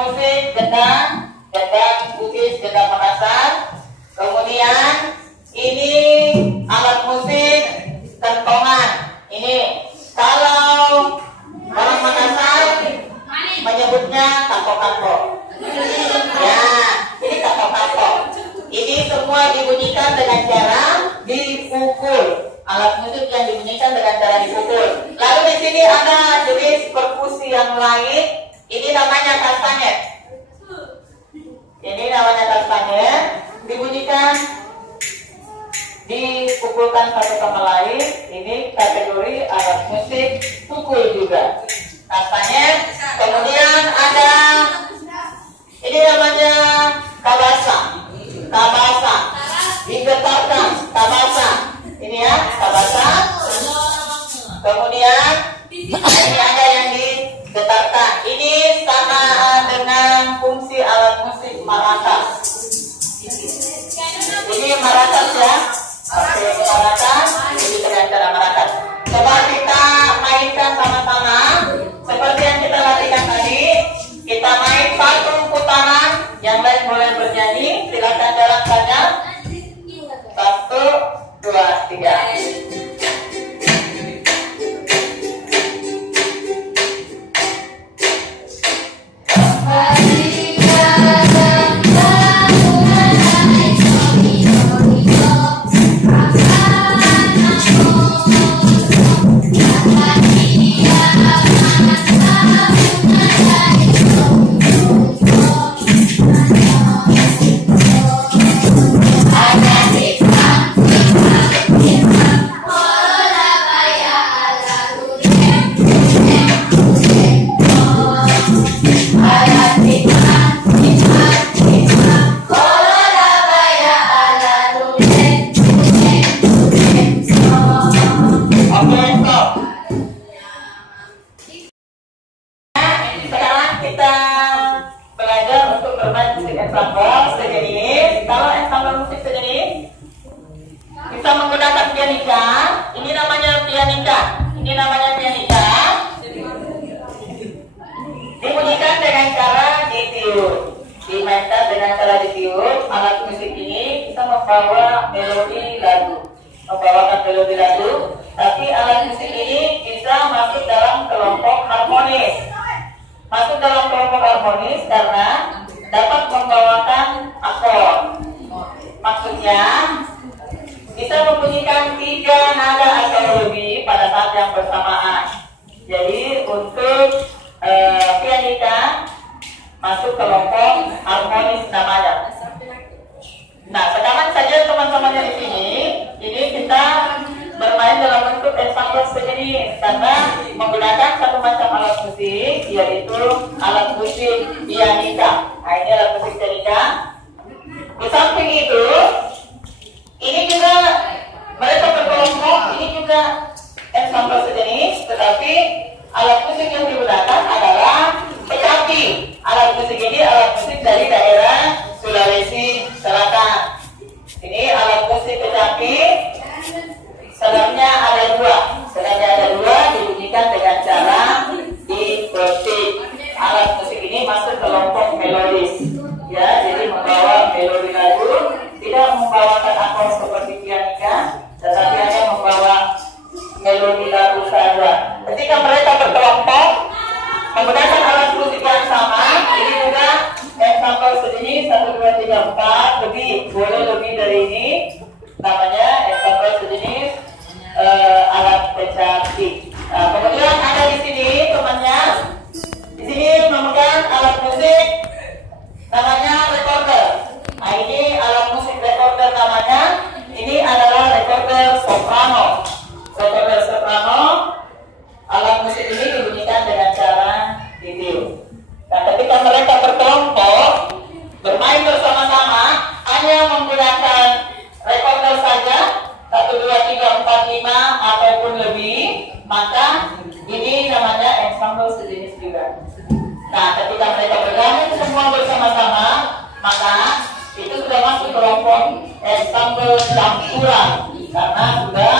musik gendang, bugis, gendang Makassar. Kemudian ini alat musik kentongan. Ini kalau orang Makassar menyebutnya kanto-kanto. Ya, ini kanto-kanto. Ini semua dibunyikan dengan cara dipukul. Alat musik yang dibunyikan dengan cara dipukul. Lalu di sini ada jenis perkusi yang lain. Ini namanya kastanet. Ini namanya kastanet. Dibunyikan, dipukulkan satu sama lain. Ini kategori alat musik pukul juga. Kastanet. Kemudian ada ini namanya kabasa. Kabasa digetarkan, kabasa. Ini ya, kabasa. Kemudian ini ada yang digetarkan. Ini sama dengan fungsi alat musik maracas. Ini maracas ya. Oke, maracas. Jadi dengan cara maracas. Coba kita mainkan sama-sama. Seperti yang kita latihan tadi. Kita main satu putaran. Yang lain boleh bernyanyi. Silakan jalan saja. 1, 2, 3. Bisa menggunakan pianika. Ini namanya pianika. Ini namanya pianika. Dibunyikan dengan cara ditiup. Dimainkan dengan cara ditiup. Alat musik ini bisa membawa melodi lagu, membawakan melodi lagu. Tapi alat musik ini bisa masuk dalam kelompok harmonis. Masuk dalam kelompok harmonis karena dapat membawakan akord. Maksudnya bisa membunyikan 3 nada atau lebih pada saat yang bersamaan. Jadi untuk pianika masuk kelompok harmonis namanya. Nah, sekarang saja teman-temannya di sini, ini kita bermain dalam bentuk ensemble sejenis karena menggunakan satu macam alat musik, yaitu alat musik pianika. Nah, ini alat musik pianika. Di samping itu, ini juga mereka berkelompok, ini juga ensemble sejenis, tetapi alat musik yang digunakan adalah kecapi. Alat musik ini alat musik dari daerah Sulawesi Selatan. Ini alat musik kecapi. Sebenarnya ada 2. Sebenarnya ada 2 dibunyikan dengan cara dipetik. Alat musik ini masuk kelompok melodis. Ya, jadi membawa melodi lagu, tidak membawakan akord seperti pianika, tetapi hanya membawa melodi lagu saja. Ketika mereka berkelompok menggunakan alat musik yang sama, ini juga ensemble sejenis 1, 2, 3, 4, lebih, boleh lebih dari ini. Namanya ensemble sejenis alat kecapi. Nah, kemudian ada di sini temannya, di sini memegang alat musik namanya recorder. Nah, ini alat musik recorder namanya. Ini adalah recorder soprano. Recorder soprano. Alat musik ini dibunyikan dengan cara ditiup. Nah, ketika mereka berkelompok bermain bersama-sama, hanya menggunakan recorder saja 1, 2, 3, 4, 5 ataupun lebih, maka ini namanya ensemble sejenis juga. Nah, ketika mereka bergabung semua bersama-sama, maka itu sudah masuk kelompok ensemble campuran karena sudah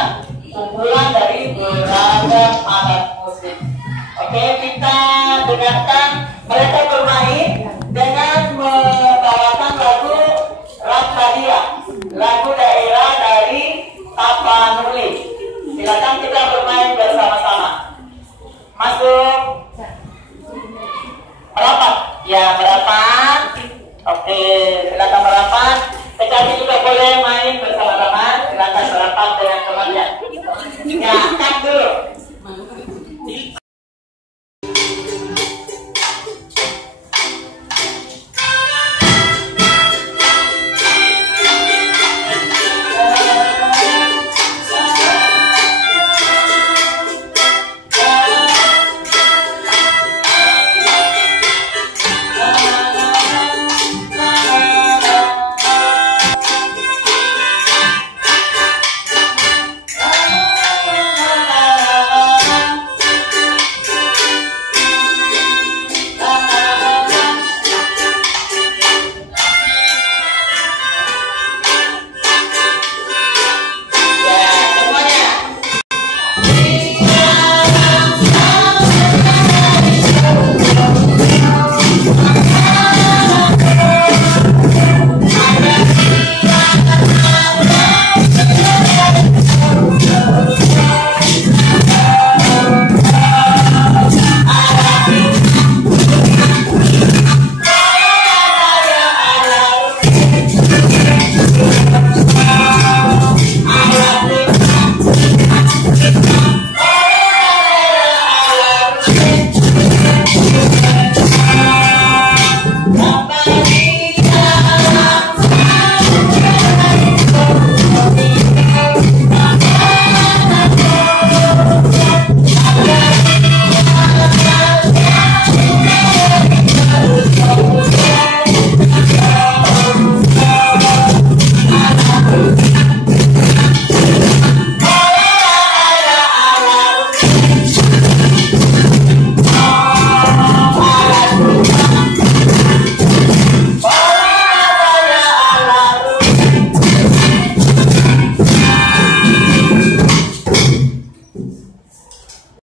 kumpulan dari beragam alat musik. Oke, kita dengarkan mereka bermain Ya, merapat. Oke, silakan merapat. Tetapi juga boleh main bersama teman. Silakan merapat dengan temannya. Ya, cut dulu.